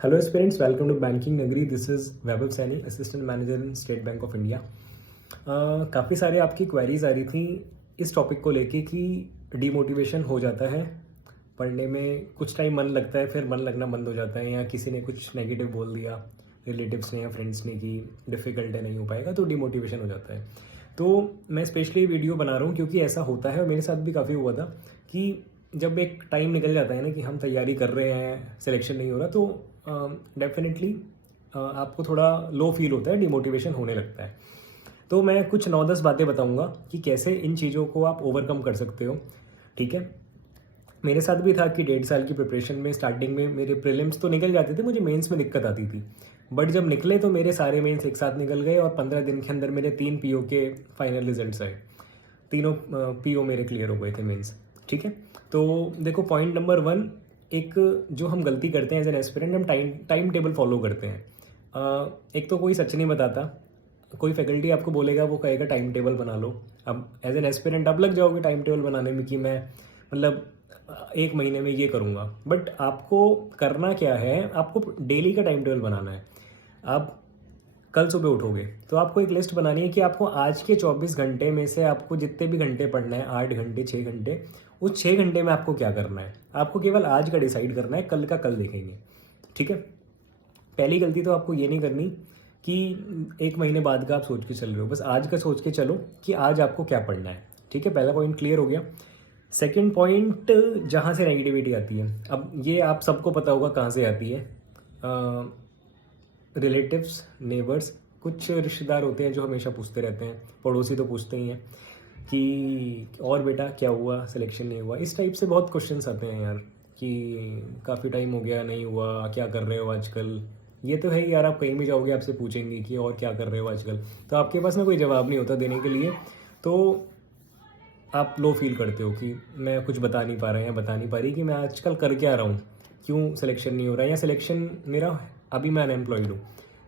Hello aspirants, welcome to banking नगरी। This is Vaibhav Saini, assistant manager in State Bank of India. काफ़ी सारे आपकी queries आ रही थी इस टॉपिक को लेके कि डीमोटिवेशन हो जाता है पढ़ने में, कुछ टाइम मन लगता है फिर मन लगना बंद हो जाता है, या किसी ने कुछ नेगेटिव बोल दिया, रिलेटिव्स ने या फ्रेंड्स ने कि डिफ़िकल्ट है, नहीं हो पाएगा, तो डीमोटिवेशन हो जाता है। तो मैं स्पेशली वीडियो बना रहा हूँ क्योंकि ऐसा होता है और मेरे साथ भी काफ़ी हुआ था कि जब एक टाइम निकल जाता है ना कि हम तैयारी कर रहे हैं, सिलेक्शन नहीं हो रहा, तो डेफिनेटली आपको थोड़ा लो फील होता है, डिमोटिवेशन होने लगता है। तो मैं कुछ 9-10 बातें बताऊंगा कि कैसे इन चीज़ों को आप ओवरकम कर सकते हो। ठीक है, मेरे साथ भी था कि 1.5 साल की प्रिपरेशन में स्टार्टिंग में मेरे प्रीलिम्स तो निकल जाते थे, मुझे मेंस में दिक्कत आती थी। बट जब निकले तो मेरे सारे मेंस एक साथ निकल गए और 15 दिन के अंदर मेरे 3 पीओ के फाइनल रिजल्ट्स आए। तीनों पीओ मेरे क्लियर हो गए थे मेंस। ठीक है, तो देखो पॉइंट नंबर 1, एक जो हम गलती करते हैं एज एन एस्पिरेंट, हम टाइम टेबल फॉलो करते हैं। एक तो कोई सच नहीं बताता, कोई फैकल्टी आपको बोलेगा, वो कहेगा टाइम टेबल बना लो। अब एज एन एस्पिरेंट आप लग जाओगे टाइम टेबल बनाने में कि मैं मतलब 1 महीने में ये करूँगा, बट आपको करना क्या है, आपको डेली का टाइम टेबल बनाना है। आप कल सुबह उठोगे तो आपको एक लिस्ट बनानी है कि आपको आज के 24 घंटे में से आपको जितने भी घंटे पढ़ना है, 8 घंटे 6 घंटे, उस 6 घंटे में आपको क्या करना है। आपको केवल आज का डिसाइड करना है, कल का कल देखेंगे। ठीक है, पहली गलती तो आपको ये नहीं करनी कि 1 महीने बाद का आप सोच के चल रहे हो, बस आज का सोच के चलो कि आज आपको क्या पढ़ना है। ठीक है, पहला पॉइंट क्लियर हो गया। सेकेंड पॉइंट, जहाँ से नेगेटिविटी आती है, अब ये आप सबको पता होगा कहाँ से आती है। रिलेटिव्स, नेबर्स, कुछ रिश्तेदार होते हैं जो हमेशा पूछते रहते हैं, पड़ोसी तो पूछते ही हैं कि और बेटा क्या हुआ, सिलेक्शन नहीं हुआ। इस टाइप से बहुत क्वेश्चंस आते हैं यार कि काफ़ी टाइम हो गया नहीं हुआ, क्या कर रहे हो आजकल। ये तो है यार, आप कहीं भी जाओगे आपसे पूछेंगे कि और क्या कर रहे हो आजकल, तो आपके पास ना कोई जवाब नहीं होता देने के लिए। तो आप लो फील करते हो कि मैं कुछ बता नहीं पा रहा या बता नहीं पा रही कि मैं आजकल कर क्या रहा हूँ, क्यों सिलेक्शन नहीं हो रहा है, या सिलेक्शन मेरा अभी मैं अनएम्प्लॉयड हूँ,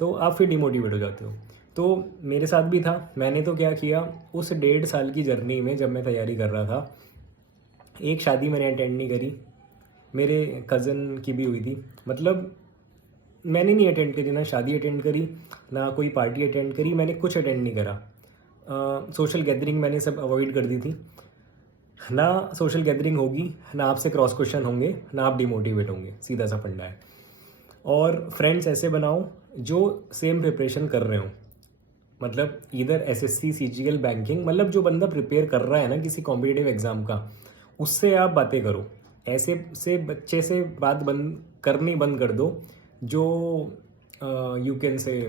तो आप फिर डिमोटिवेट हो जाते हो। तो मेरे साथ भी था। मैंने तो क्या किया, उस 1.5 साल की जर्नी में जब मैं तैयारी कर रहा था, एक शादी मैंने अटेंड नहीं करी, मेरे कज़न की भी हुई थी। मतलब मैंने नहीं अटेंड करी, ना शादी अटेंड करी, ना कोई पार्टी अटेंड करी, मैंने कुछ अटेंड नहीं करा। सोशल गैदरिंग मैंने सब अवॉइड कर दी थी। ना सोशल गैदरिंग होगी, ना आपसे क्रॉस क्वेश्चन होंगे, ना आप डिमोटिवेट होंगे, सीधा सा फंडा है। और फ्रेंड्स ऐसे बनाओ जो सेम प्रिपरेशन कर रहे हो, मतलब इधर एसएससी, सीजीएल, बैंकिंग, मतलब जो बंदा प्रिपेयर कर रहा है ना किसी कॉम्पिटिटिव एग्जाम का, उससे आप बातें करो। ऐसे से बच्चे से बात बंद करनी बंद कर दो जो यू कैन से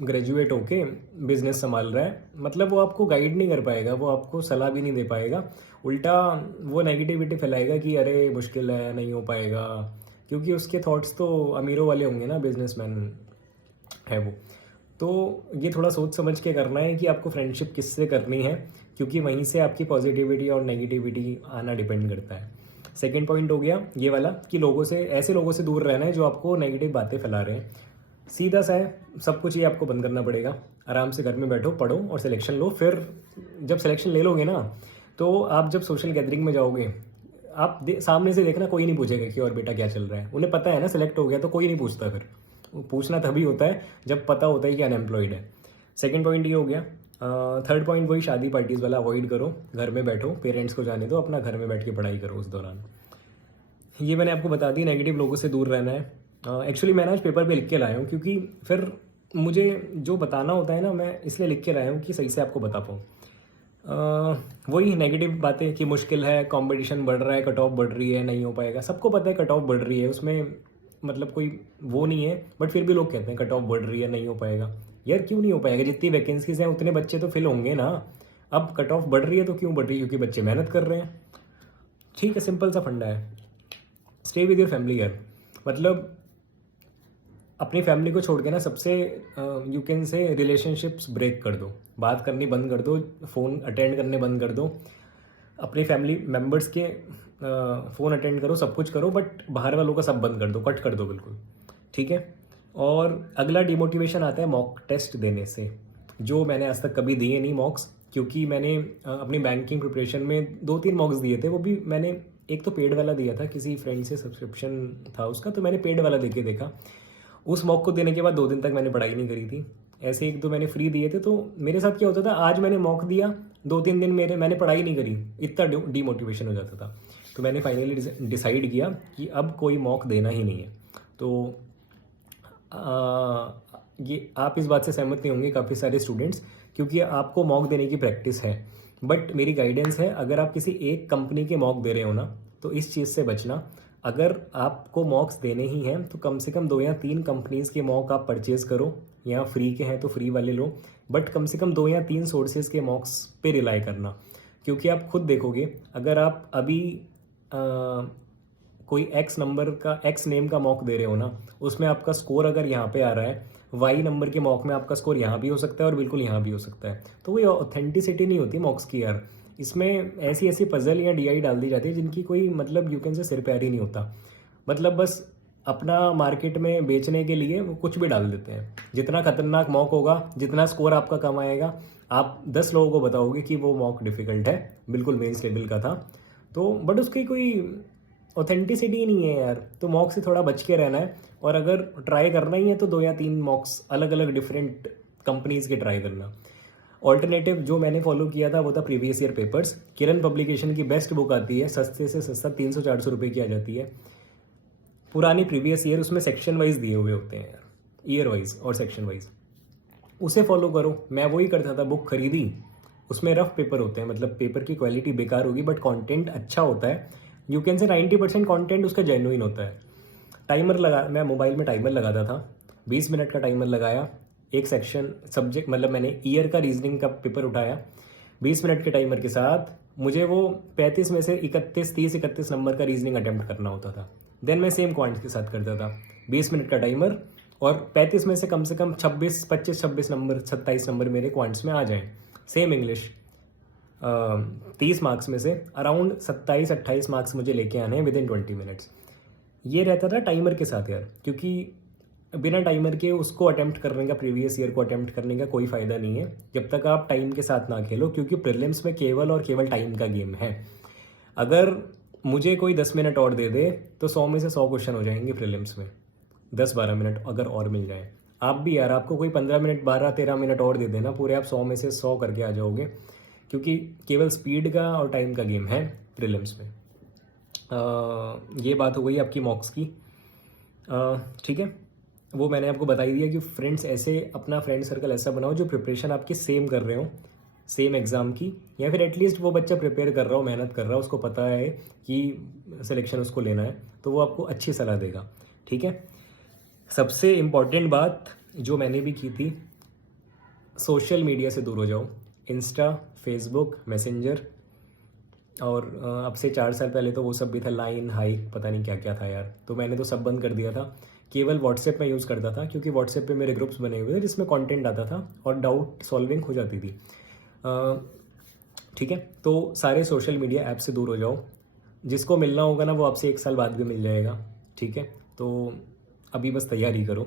ग्रेजुएट होके बिजनेस संभाल रहा है। मतलब वो आपको गाइड नहीं कर पाएगा, वो आपको सलाह भी नहीं दे पाएगा, उल्टा वो नेगेटिविटी फैलाएगा कि अरे मुश्किल है, नहीं हो पाएगा, क्योंकि उसके थॉट्स तो अमीरों वाले होंगे ना, बिजनेसमैन है वो। तो ये थोड़ा सोच समझ के करना है कि आपको फ्रेंडशिप किससे करनी है, क्योंकि वहीं से आपकी पॉजिटिविटी और नेगेटिविटी आना डिपेंड करता है। सेकेंड पॉइंट हो गया ये वाला कि लोगों से, ऐसे लोगों से दूर रहना है जो आपको नेगेटिव बातें फैला रहे हैं। सीधा सा है, सब कुछ ये आपको बंद करना पड़ेगा। आराम से घर में बैठो, पढ़ो और सिलेक्शन लो। फिर जब सिलेक्शन ले लोगे ना, तो आप जब सोशल गैदरिंग में जाओगे, आप सामने से देखना, कोई नहीं पूछेगा कि और बेटा क्या चल रहा है। उन्हें पता है ना सिलेक्ट हो गया, तो कोई नहीं पूछता। फिर पूछना तभी होता है जब पता होता है कि अनएम्प्लॉयड है। सेकेंड पॉइंट ये हो गया। थर्ड पॉइंट वही शादी पार्टीज वाला, अवॉइड करो, घर में बैठो, पेरेंट्स को जाने दो, अपना घर में बैठ के पढ़ाई करो उस दौरान। ये मैंने आपको बता दी, नेगेटिव लोगों से दूर रहना है। एक्चुअली मैं आज पेपर पे लिख के लाया हूँ, क्योंकि फिर मुझे जो बताना होता है ना, मैं इसलिए लिख के लाया हूँ कि सही से आपको बता पाऊँ। वही नेगेटिव बातें कि मुश्किल है, कंपटीशन बढ़ रहा है, कट ऑफ बढ़ रही है, नहीं हो पाएगा। सबको पता है कट ऑफ बढ़ रही है, उसमें मतलब कोई वो नहीं है, बट फिर भी लोग कहते हैं कट ऑफ बढ़ रही है, नहीं हो पाएगा। यार क्यों नहीं हो पाएगा, जितनी वैकेंसीज हैं उतने बच्चे तो फिल होंगे ना। अब कट ऑफ बढ़ रही है तो क्यों बढ़ रही है, क्योंकि बच्चे मेहनत कर रहे हैं। ठीक है, सिंपल सा फंडा है। स्टे विद योर फैमिली यार, मतलब अपनी फैमिली को छोड़ के ना, सबसे you can say relationships break कर दो, बात करनी बंद कर दो, फ़ोन अटेंड करने बंद कर दो। अपने फैमिली मेम्बर्स के फ़ोन अटेंड करो, सब कुछ करो, बट बाहर वालों का सब बंद कर दो, कट कर दो बिल्कुल। ठीक है, और अगला डिमोटिवेशन आता है मॉक टेस्ट देने से, जो मैंने आज तक कभी दिए नहीं मॉक्स, क्योंकि मैंने अपनी बैंकिंग प्रिपरेशन में 2-3 मॉक्स दिए थे। वो भी मैंने एक तो पेड वाला दिया था, किसी फ्रेंड से सब्सक्रिप्शन था उसका, तो मैंने पेड वाला देके देखा। उस मॉक को देने के बाद 2 दिन तक मैंने पढ़ाई नहीं करी थी। ऐसे 1-2 मैंने फ्री दिए थे, तो मेरे साथ क्या होता था, आज मैंने मॉक दिया, 2-3 दिन मैंने पढ़ाई नहीं करी, इतना डीमोटिवेशन हो जाता था। तो मैंने फाइनली डिसाइड किया कि अब कोई मॉक देना ही नहीं है। तो ये आप इस बात से सहमत नहीं होंगे काफ़ी सारे स्टूडेंट्स, क्योंकि आपको मॉक देने की प्रैक्टिस है। बट मेरी गाइडेंस है, अगर आप किसी एक कंपनी के मॉक दे रहे हो ना, तो इस चीज़ से बचना। अगर आपको मॉक्स देने ही हैं तो कम से कम 2 या 3 कंपनीज़ के मॉक आप परचेज़ करो, या फ्री के हैं तो फ्री वाले लो, बट कम से कम 2 या 3 सोर्सेज के मॉक्स पे रिलाई करना। क्योंकि आप खुद देखोगे, अगर आप अभी कोई एक्स नंबर का, एक्स नेम का मॉक दे रहे हो ना, उसमें आपका स्कोर अगर यहाँ पे आ रहा है, वाई नंबर के मॉक में आपका स्कोर यहाँ भी हो सकता है और बिल्कुल यहाँ भी हो सकता है। तो वो ऑथेंटिसिटी नहीं होती मॉक्स की यार। इसमें ऐसी ऐसी पजल या डीआई डाल दी जाती है जिनकी कोई मतलब यू कैन से सिर पैर ही नहीं होता। मतलब बस अपना मार्केट में बेचने के लिए वो कुछ भी डाल देते हैं। जितना खतरनाक मॉक होगा, जितना स्कोर आपका कम आएगा, आप 10 लोगों को बताओगे कि वो मॉक डिफ़िकल्ट है, बिल्कुल मेंस लेवल का था। तो बट उसकी कोई ऑथेंटिसिटी नहीं है यार। तो मॉक से थोड़ा बच के रहना है, और अगर ट्राई करना ही है तो 2 या 3 मॉक्स अलग अलग डिफरेंट कंपनीज़ के ट्राई करना। ऑल्टरनेटिव जो मैंने फॉलो किया था वो था प्रीवियस ईयर पेपर्स। किरण पब्लिकेशन की बेस्ट बुक आती है, सस्ते से सस्ता 300-400 रुपये की आ जाती है। पुरानी प्रीवियस ईयर, उसमें सेक्शन वाइज दिए हुए होते हैं यार, ईयर वाइज और सेक्शन वाइज, उसे फॉलो करो। मैं वही करता था, बुक खरीदी, उसमें रफ पेपर होते हैं, मतलब पेपर की क्वालिटी बेकार होगी बट कंटेंट अच्छा होता है। यू कैन से 90% कंटेंट उसका जेन्युइन होता है। टाइमर लगा, मैं मोबाइल में टाइमर लगाता था, 20 मिनट का टाइमर लगाया, एक सेक्शन सब्जेक्ट, मतलब मैंने ईयर का रीजनिंग का पेपर उठाया, 20 मिनट के टाइमर के साथ मुझे वो 35 में से 31 नंबर का रीजनिंग अटेम्प्ट करना होता था। देन मैं सेम क्वांट के साथ करता था, 20 मिनट का टाइमर, और 35 में से कम 26 नंबर, 27 नंबर मेरे क्वांट्स में आ जाएं। सेम इंग्लिश, 30 मार्क्स में से अराउंड 27-28 मार्क्स मुझे लेके आने हैं विद इन 20 मिनट्स। ये रहता था टाइमर के साथ यार, क्योंकि बिना टाइमर के उसको अटेम्प्ट करने का, प्रीवियस ईयर को अटेम्प्ट करने का कोई फ़ायदा नहीं है जब तक आप टाइम के साथ ना खेलो, क्योंकि प्रीलिम्स में केवल और केवल टाइम का गेम है। अगर मुझे कोई 10 मिनट और दे दे तो 100 में से 100 क्वेश्चन हो जाएंगे प्रीलिम्स में, 10-12 मिनट अगर और मिल जाए। आप भी यार, आपको कोई 15 मिनट, 12-13 मिनट और दे देना, पूरे आप 100 में से 100 करके आ जाओगे, क्योंकि केवल स्पीड का और टाइम का गेम है प्रीलिम्स में। ये बात हो गई आपकी मॉक्स की। ठीक है, वो मैंने आपको बता ही दिया कि फ्रेंड्स, ऐसे अपना फ्रेंड सर्कल ऐसा बनाओ जो प्रिपरेशन आपकी सेम कर रहे हो, सेम एग्ज़ाम की, या फिर एटलीस्ट वो बच्चा प्रिपेयर कर रहा हो, मेहनत कर रहा हो, उसको पता है कि सिलेक्शन उसको लेना है, तो वो आपको अच्छी सलाह देगा। ठीक है, सबसे इम्पॉर्टेंट बात जो मैंने भी की थी, सोशल मीडिया से दूर हो जाओ। इंस्टा, फेसबुक, मैसेंजर, और अब से 4 साल पहले तो वो सब भी था, लाइन, हाइक, पता नहीं क्या क्या था यार, तो मैंने तो सब बंद कर दिया था। केवल व्हाट्सएप में यूज़ करता था, क्योंकि व्हाट्सएप पे मेरे ग्रुप्स बने हुए थे जिसमें कंटेंट आता था और डाउट सॉल्विंग हो जाती थी। ठीक है, तो सारे सोशल मीडिया ऐप से दूर हो जाओ। जिसको मिलना होगा ना, वो आपसे 1 साल बाद भी मिल जाएगा। ठीक है, तो अभी बस तैयारी करो।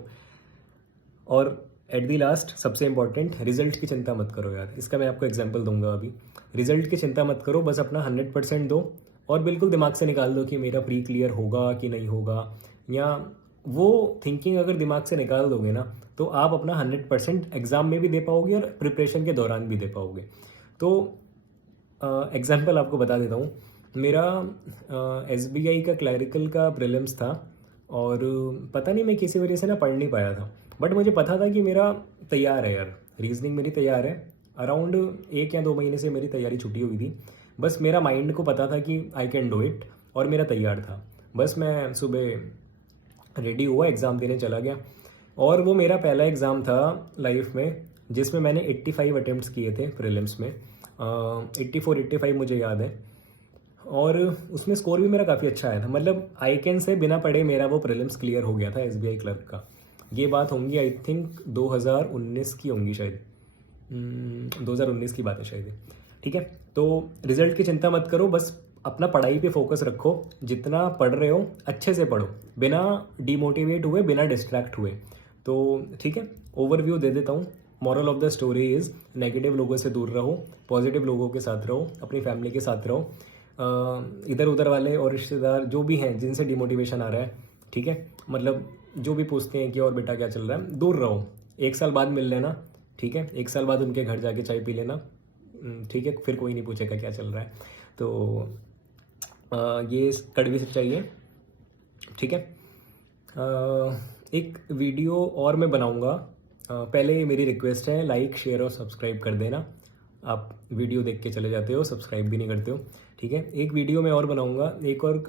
और एट दी लास्ट, सबसे इंपॉर्टेंट, रिजल्ट की चिंता मत करो यार। इसका मैं आपको एग्जांपल दूंगा अभी। रिजल्ट की चिंता मत करो, बस अपना 100% दो, और बिल्कुल दिमाग से निकाल दो कि मेरा प्री क्लियर होगा कि नहीं होगा, या वो थिंकिंग अगर दिमाग से निकाल दोगे ना, तो आप अपना 100% एग्ज़ाम में भी दे पाओगे और प्रिपरेशन के दौरान भी दे पाओगे। तो एग्जांपल आपको बता देता हूँ। मेरा SBI का क्लैरिकल का प्रीलिम्स था, और पता नहीं मैं किसी वजह से ना पढ़ नहीं पाया था, बट मुझे पता था कि मेरा तैयार है यार, रीजनिंग मेरी तैयार है। अराउंड 1 या 2 महीने से मेरी तैयारी छुटी हुई थी। बस मेरा माइंड को पता था कि आई कैन डू इट, और मेरा तैयार था। बस मैं सुबह रेडी हुआ, एग्ज़ाम देने चला गया, और वो मेरा पहला एग्ज़ाम था लाइफ में जिसमें मैंने 85 अटेम्प्ट्स किए थे प्रीलिम्स में। 84-85 मुझे याद है, और उसमें स्कोर भी मेरा काफ़ी अच्छा आया था। मतलब आई कैन से बिना पढ़े मेरा वो प्रीलिम्स क्लियर हो गया था SBI क्लर्क का। ये बात होंगी आई थिंक 2019 की होंगी शायद, 2019 की बात है शायद। ठीक है, तो रिजल्ट की चिंता मत करो, बस अपना पढ़ाई पे फोकस रखो। जितना पढ़ रहे हो अच्छे से पढ़ो, बिना डीमोटिवेट हुए, बिना डिस्ट्रैक्ट हुए। तो ठीक है, ओवरव्यू दे देता हूँ। Moral of the story is, negative लोगों से दूर रहो, पॉजिटिव लोगों के साथ रहो, अपनी फैमिली के साथ रहो। इधर उधर वाले और रिश्तेदार जो भी हैं जिनसे डिमोटिवेशन आ रहा है, ठीक है, मतलब जो भी पूछते हैं कि और बेटा क्या चल रहा है, दूर रहो। 1 साल बाद मिल लेना, ठीक है? 1 साल बाद उनके घर जाके चाय पी लेना, ठीक है? फिर कोई नहीं पूछेगा क्या चल रहा है। तो ये कड़वी सच्चाई है, ठीक है? एक वीडियो और मैं बनाऊंगा। पहले मेरी रिक्वेस्ट है, लाइक शेयर और सब्सक्राइब कर देना। आप वीडियो देख के चले जाते हो, सब्सक्राइब भी नहीं करते हो, ठीक है? एक वीडियो मैं और बनाऊंगा। एक और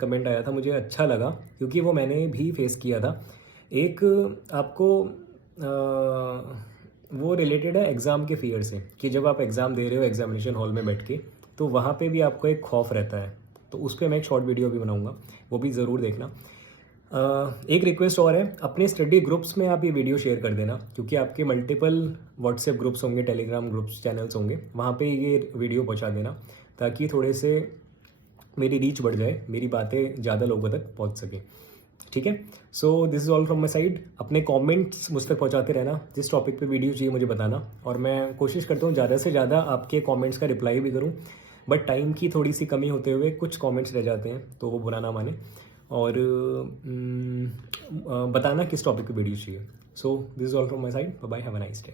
कमेंट आया था, मुझे अच्छा लगा क्योंकि वो मैंने भी फेस किया था। एक आपको वो रिलेटेड है एग्ज़ाम के फियर से, कि जब आप एग्ज़ाम दे रहे हो एग्जामिनेशन हॉल में बैठ के, तो वहाँ पे भी आपको एक खौफ रहता है। तो उस पर मैं एक शॉर्ट वीडियो भी बनाऊंगा, वो भी ज़रूर देखना। एक रिक्वेस्ट और है, अपने स्टडी ग्रुप्स में आप ये वीडियो शेयर कर देना, क्योंकि आपके मल्टीपल व्हाट्सएप ग्रुप्स होंगे, टेलीग्राम ग्रुप्स, चैनल्स होंगे, वहाँ पे ये वीडियो पहुँचा देना, ताकि थोड़े से मेरी रीच बढ़ जाए, मेरी बातें ज़्यादा लोगों तक पहुँच सके, ठीक है? सो this is all from my side. अपने कमेंट्स मुझ तक पहुँचाते रहना, जिस टॉपिक पे वीडियो चाहिए मुझे बताना, और मैं कोशिश करता हूँ ज़्यादा से ज़्यादा आपके कमेंट्स का रिप्लाई भी करूँ। बट टाइम की थोड़ी सी कमी होते हुए कुछ कमेंट्स रह जाते हैं, तो वो बुरा ना माने, और बताना किस टॉपिक पे वीडियो चाहिए। So this is all from my side. Bye bye, have a nice day.